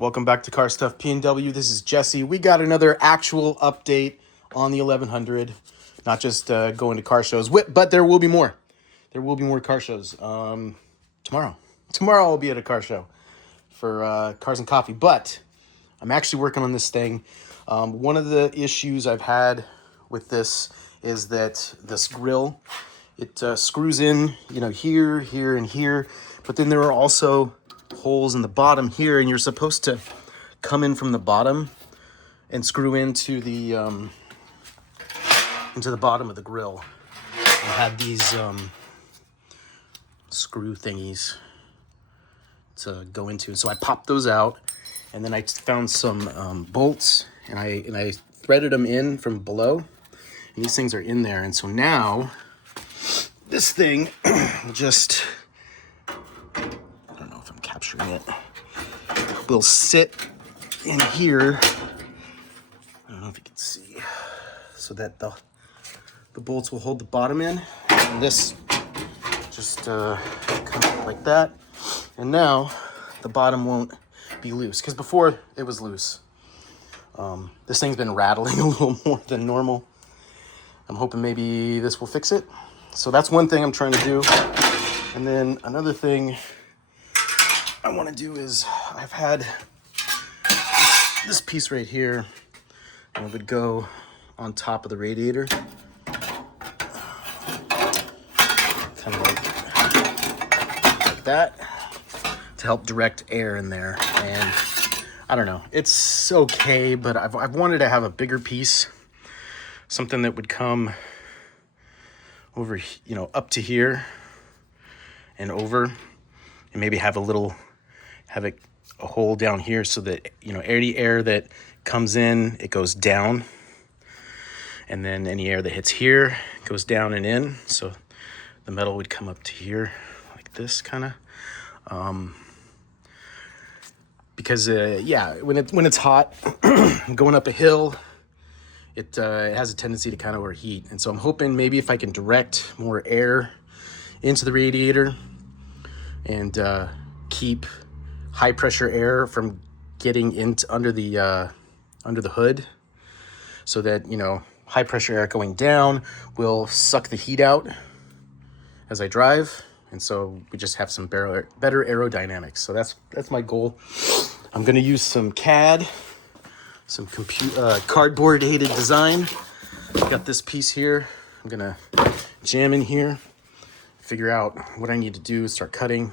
Welcome back to Car Stuff P&W. This is Jesse. We got another actual update on the 1100. Not just going to car shows, but there will be more. There will be more car shows tomorrow. Tomorrow I'll be at a car show for Cars and Coffee. But I'm actually working on this thing. One of the issues I've had with this is that this grill, it screws in, here, here, and here. But then there are also holes in the bottom here, and you're supposed to come in from the bottom and screw into the bottom of the grill. I had these screw thingies to go into, so I popped those out, and then I found some bolts, and I threaded them in from below, and these things are in there. And so now this thing will just, I don't know if I'm capturing it, will sit in here. I don't know if you can see, so that the bolts will hold the bottom in, and this just comes up like that. And now the bottom won't be loose, because before it was loose. This thing's been rattling a little more than normal. I'm hoping maybe this will fix it. So that's one thing I'm trying to do. And then another thing I want to do is, I've had this piece right here, and it would go on top of the radiator, kind of like that, to help direct air in there. And I don't know, it's okay, but I've wanted to have a bigger piece, something that would come over, up to here and over, and maybe have a hole down here, so that any air that comes in, it goes down, and then any air that hits here goes down and in. So the metal would come up to here like this, kind of. Because when it's hot, going up a hill, it has a tendency to kind of overheat. And so I'm hoping maybe if I can direct more air into the radiator and keep high pressure air from getting into under the hood, so that high pressure air going down will suck the heat out as I drive, and so we just have some better aerodynamics. So that's my goal. I'm gonna use some CAD, some cardboard dated design. Got this piece here. I'm gonna jam in here, figure out what I need to do, start cutting,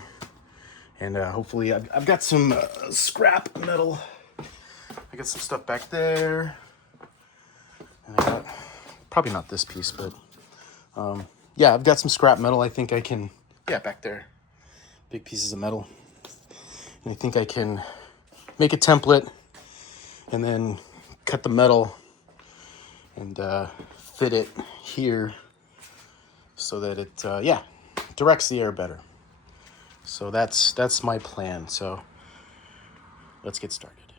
and hopefully I've got some scrap metal. I got some stuff back there, and I got, probably not this piece, but I've got some scrap metal. I think I can, back there, big pieces of metal, and I think I can make a template and then cut the metal and fit it here, so that it directs the air better. So that's my plan. So let's get started.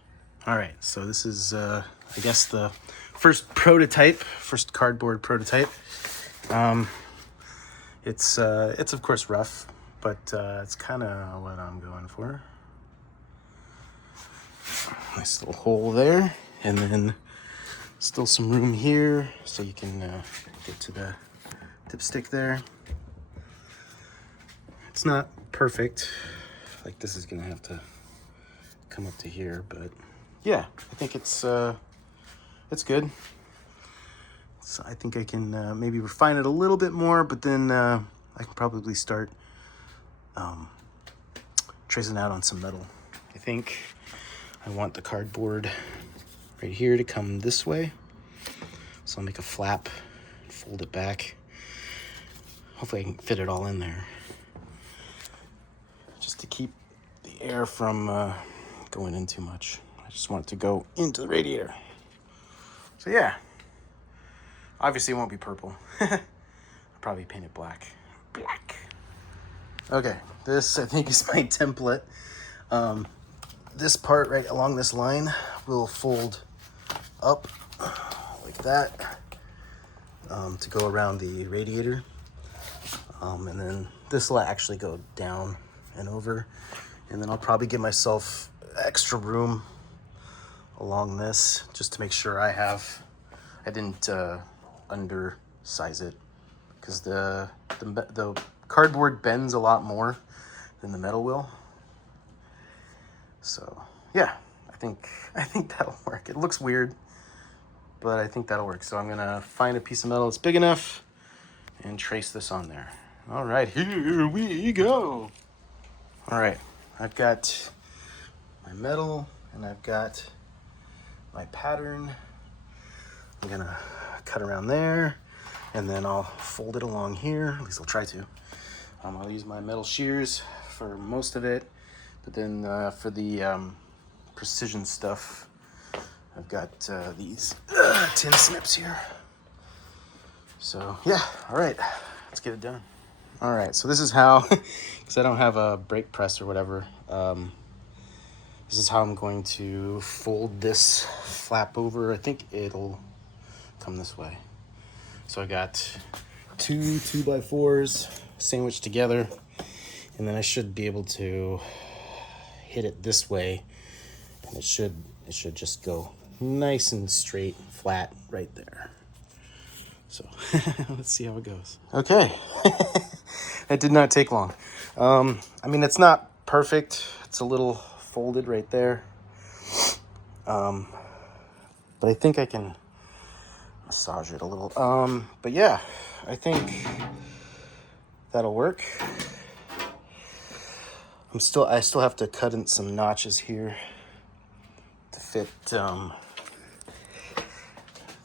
All right, so this is I guess the first cardboard prototype. It's of course rough, but it's kind of what I'm going for. Nice little hole there, and then still some room here, so you can get to the dipstick there. It's not perfect, like this is gonna have to come up to here, but I think it's good. So I think I can maybe refine it a little bit more, but then I can probably start tracing out on some metal. I think I want the cardboard right here to come this way, so I'll make a flap, fold it back. Hopefully I can fit it all in there, just to keep the air from going in too much. I just want it to go into the radiator. So obviously it won't be purple. I'll probably paint it black. Okay, this I think is my template. This part right along this line will fold up like that to go around the radiator. And then this will actually go down and over. And then I'll probably give myself extra room along this just to make sure I didn't undersize it, because the cardboard bends a lot more than the metal will. So yeah, I think that'll work. It looks weird, but I think that'll work. So I'm gonna find a piece of metal that's big enough and trace this on there. All right, here we go. All right, I've got my metal and I've got my pattern. I'm gonna cut around there and then I'll fold it along here. At least I'll try to. I'll use my metal shears for most of it, but then for the precision stuff, I've got these tin snips here. So yeah, all right, let's get it done. All right, so this is how, because I don't have a brake press or whatever, this is how I'm going to fold this flap over. I think it'll come this way. So I got two 2x4s sandwiched together, and then I should be able to hit it this way, and it should just go nice and straight, flat right there. So let's see how it goes. Okay, that did not take long. I mean, it's not perfect. It's a little folded right there. But I think I can massage it a little. But yeah, I think that'll work. I still have to cut in some notches here to fit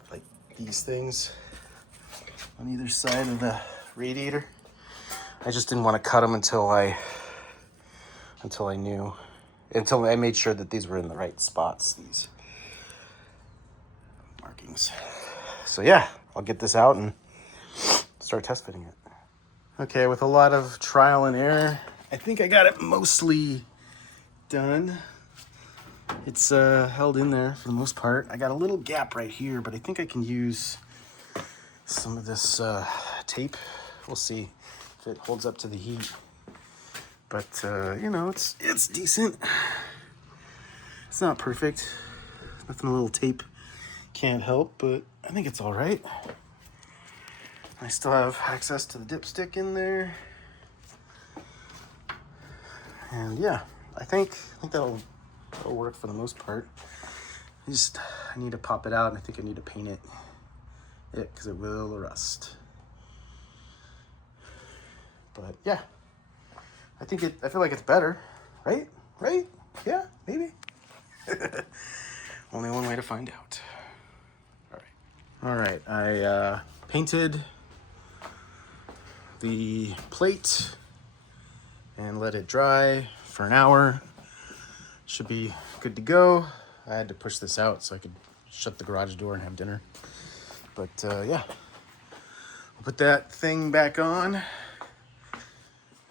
like these things on either side of the radiator. I just didn't want to cut them until I made sure that these were in the right spots, these markings. So yeah, I'll get this out and start test fitting it. Okay, with a lot of trial and error, I think I got it mostly done. It's held in there for the most part. I got a little gap right here, but I think I can use some of this tape. We'll see if it holds up to the heat. But you know, it's decent. It's not perfect. Nothing a little tape can't help, but I think it's all right. I still have access to the dipstick in there. And yeah, I think that'll work for the most part. I need to pop it out, and I think I need to paint it because it will rust. But yeah, I feel like it's better, right? Yeah, maybe. Only one way to find out. All right, I painted the plate and let it dry for an hour. Should be good to go. I had to push this out so I could shut the garage door and have dinner. But yeah, we'll put that thing back on, and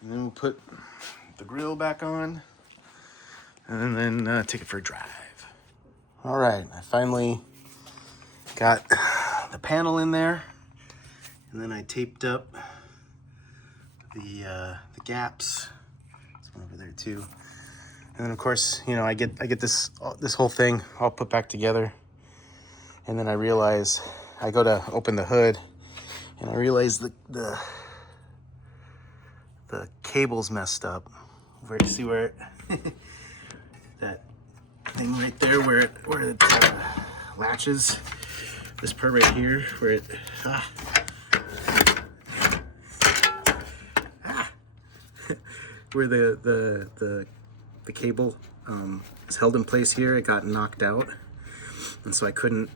then we'll put the grill back on, and then take it for a drive. All right, I finally got the panel in there, and then I taped up the gaps. There's one over there too. And then of course, you know, I get this whole thing all put back together, and then I realize I go to open the hood, and I realize the cable's messed up. Where you see where that thing right there where it latches. This part right here where it where the cable is held in place here, it got knocked out, and so I couldn't.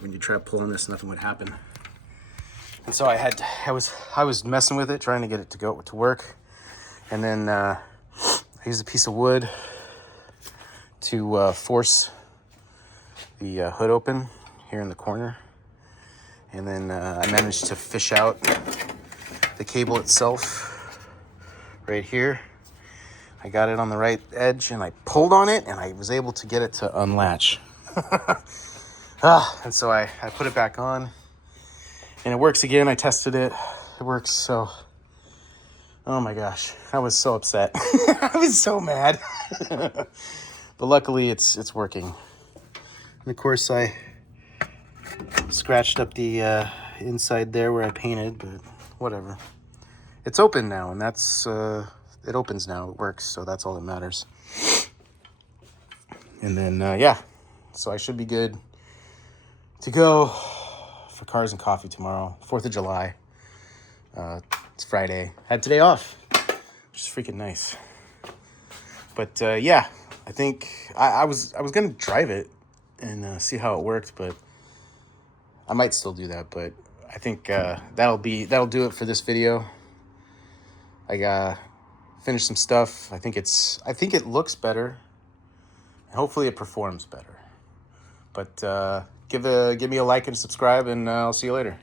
When you try to pull on this, nothing would happen. And so I was messing with it, trying to get it to work, and then I used a piece of wood to force the hood open here in the corner, and then I managed to fish out the cable itself right here. I got it on the right edge, and I pulled on it, and I was able to get it to unlatch. And so I put it back on, and it works again. I tested it. It works. So, oh my gosh, I was so upset. I was so mad. But luckily it's working. And of course I scratched up the inside there where I painted, but whatever. It's open now, and that's it opens now. It works, so that's all that matters. And then yeah, so I should be good to go for Cars and Coffee tomorrow, 4th of July. It's Friday. Had today off, which is freaking nice. But yeah, I think I was gonna drive it and see how it worked, but I might still do that. But I think that'll do it for this video. I finished some stuff. I think it looks better. Hopefully it performs better. But give me a like and subscribe, and I'll see you later.